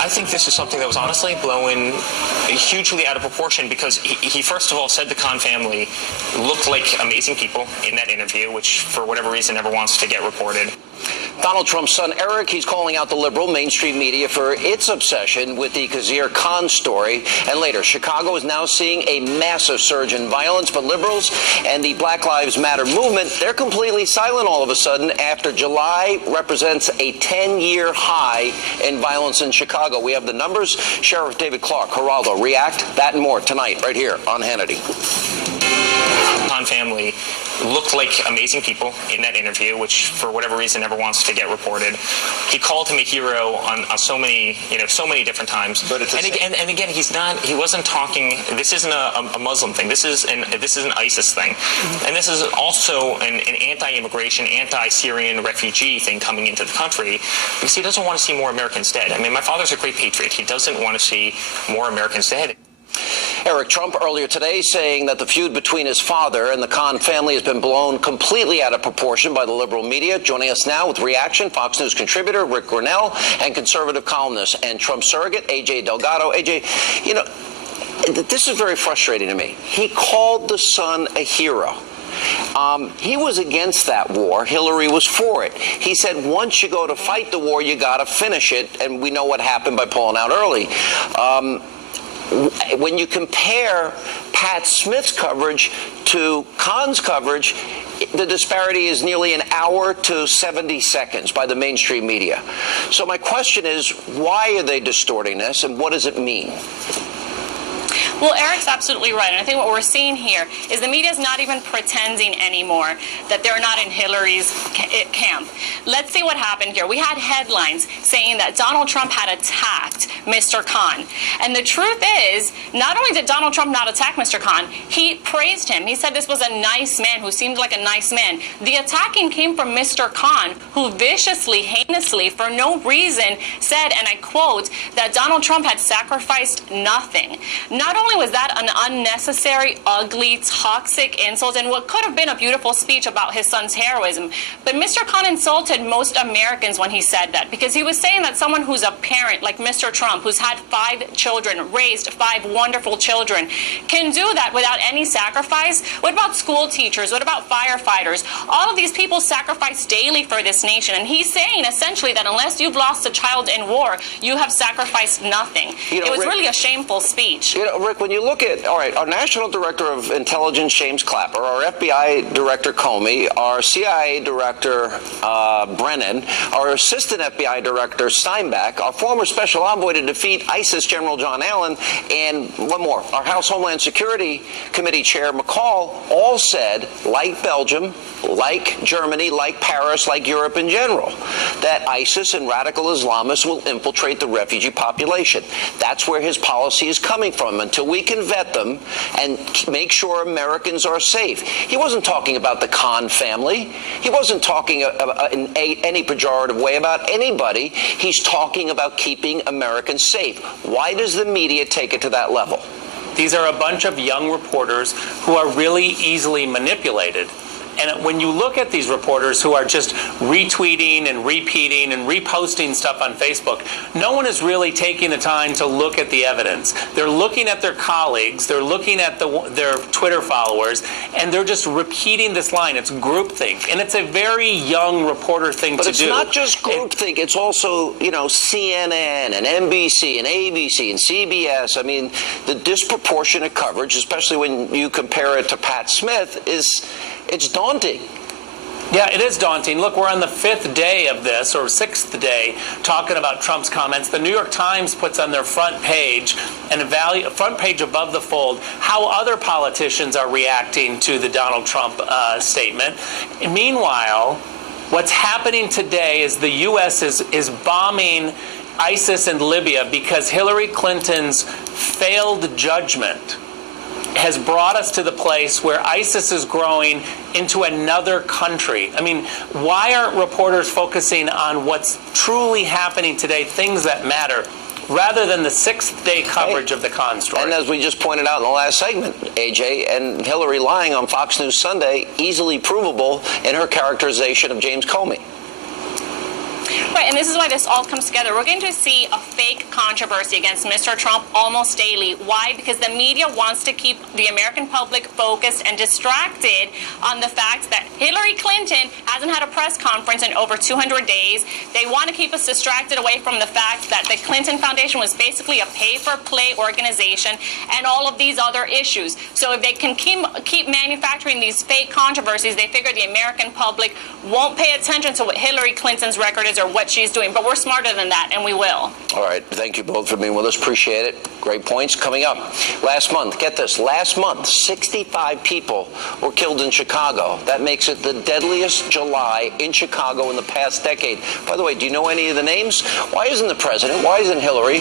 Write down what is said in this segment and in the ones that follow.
I think this is something that was honestly blown hugely out of proportion because he first of all said the Khan family looked like amazing people in that interview, which for whatever reason never wants to get reported. Donald Trump's son, Eric, he's calling out the liberal mainstream media for its obsession with the Khizr Khan story. And later, Chicago is now seeing a massive surge in violence, but liberals and the Black Lives Matter movement, they're completely silent all of a sudden after July represents a 10-year high in violence in Chicago. We have the numbers. Sheriff David Clark, Geraldo, react. That and more tonight right here on Hannity. Khan family looked like amazing people in that interview, which for whatever reason never wants to get reported. He called him a hero on so many, so many different times. But it's and again, he wasn't talking. This isn't a Muslim thing. This is an ISIS thing, and this is also an anti-immigration, anti-Syrian refugee thing coming into the country because he doesn't want to see more Americans dead. I mean, my father's a great patriot. He doesn't want to see more Americans dead. Eric Trump earlier today saying that the feud between his father and the Khan family has been blown completely out of proportion by the liberal media. Joining us now with reaction, Fox News contributor Rick Grinnell and conservative columnist and Trump surrogate AJ Delgado. AJ, this is very frustrating to me. He called the son a hero. He was against that war. Hillary was for it. He said once you go to fight the war, you got to finish it, and we know what happened by pulling out early. When you compare Pat Smith's coverage to Khan's coverage, the disparity is nearly an hour to 70 seconds by the mainstream media. So my question is, why are they distorting this, and what does it mean? Well, Eric's absolutely right. And I think what we're seeing here is the media is not even pretending anymore that they're not in Hillary's camp. Let's see what happened here. We had headlines saying that Donald Trump had attacked Mr. Khan. And the truth is, not only did Donald Trump not attack Mr. Khan, he praised him. He said this was a nice man who seemed like a nice man. The attacking came from Mr. Khan, who viciously, heinously, for no reason said, and I quote, that Donald Trump had sacrificed nothing. Not only was that an unnecessary, ugly, toxic insult and what could have been a beautiful speech about his son's heroism, but Mr. Khan insulted most Americans when he said that, because he was saying that someone who's a parent like Mr. Trump, who's had 5 children, raised 5 wonderful children, can do that without any sacrifice. What about school teachers? What about firefighters? All of these people sacrifice daily for this nation, and he's saying essentially that unless you've lost a child in war, you have sacrificed nothing. It was really a shameful speech. Rick, when you look at, all right, our National Director of Intelligence, James Clapper, our FBI Director, Comey, our CIA Director, Brennan, our Assistant FBI Director, Steinbeck, our former Special Envoy to defeat ISIS, General John Allen, and one more, our House Homeland Security Committee Chair, McCall, all said, like Belgium, like Germany, like Paris, like Europe in general, that ISIS and radical Islamists will infiltrate the refugee population. That's where his policy is coming from. Until we can vet them and make sure Americans are safe. He wasn't talking about the Khan family. He wasn't talking in any pejorative way about anybody. He's talking about keeping Americans safe. Why does the media take it to that level? These are a bunch of young reporters who are really easily manipulated. And when you look at these reporters who are just retweeting and repeating and reposting stuff on Facebook, no one is really taking the time to look at the evidence. They're looking at their colleagues, they're looking at their Twitter followers, and they're just repeating this line. It's groupthink, and it's a very young reporter thing to do. But it's not just groupthink. It's also, CNN and NBC and ABC and CBS. I mean, the disproportionate coverage, especially when you compare it to Pat Smith, it's daunting. Yeah, it is daunting. Look, we're on the 5th day of this, or 6th day, talking about Trump's comments. The New York Times puts on their front page, and a front page above the fold, how other politicians are reacting to the Donald Trump statement. And meanwhile, what's happening today is the U.S. is bombing ISIS in Libya because Hillary Clinton's failed judgment has brought us to the place where ISIS is growing into another country. I mean, why aren't reporters focusing on what's truly happening today, things that matter, rather than the 6th day coverage of the Khan story? And as we just pointed out in the last segment, AJ, and Hillary lying on Fox News Sunday, easily provable in her characterization of James Comey. Right, and this is why this all comes together. We're going to see a fake controversy against Mr. Trump almost daily. Why? Because the media wants to keep the American public focused and distracted on the fact that Hillary Clinton hasn't had a press conference in over 200 days. They want to keep us distracted away from the fact that the Clinton Foundation was basically a pay-for-play organization and all of these other issues. So if they can keep manufacturing these fake controversies, they figure the American public won't pay attention to what Hillary Clinton's record is or what she's doing. But we're smarter than that, and we will. All right. Thank you both for being with us. Appreciate it. Great points. Coming up, last month, get this, last month, 65 people were killed in Chicago. That makes it the deadliest July in Chicago in the past decade. By the way, do you know any of the names? Why isn't the president, why isn't Hillary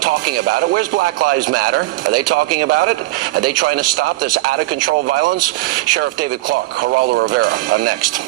talking about it? Where's Black Lives Matter? Are they talking about it? Are they trying to stop this out-of-control violence? Sheriff David Clark, Geraldo Rivera, next.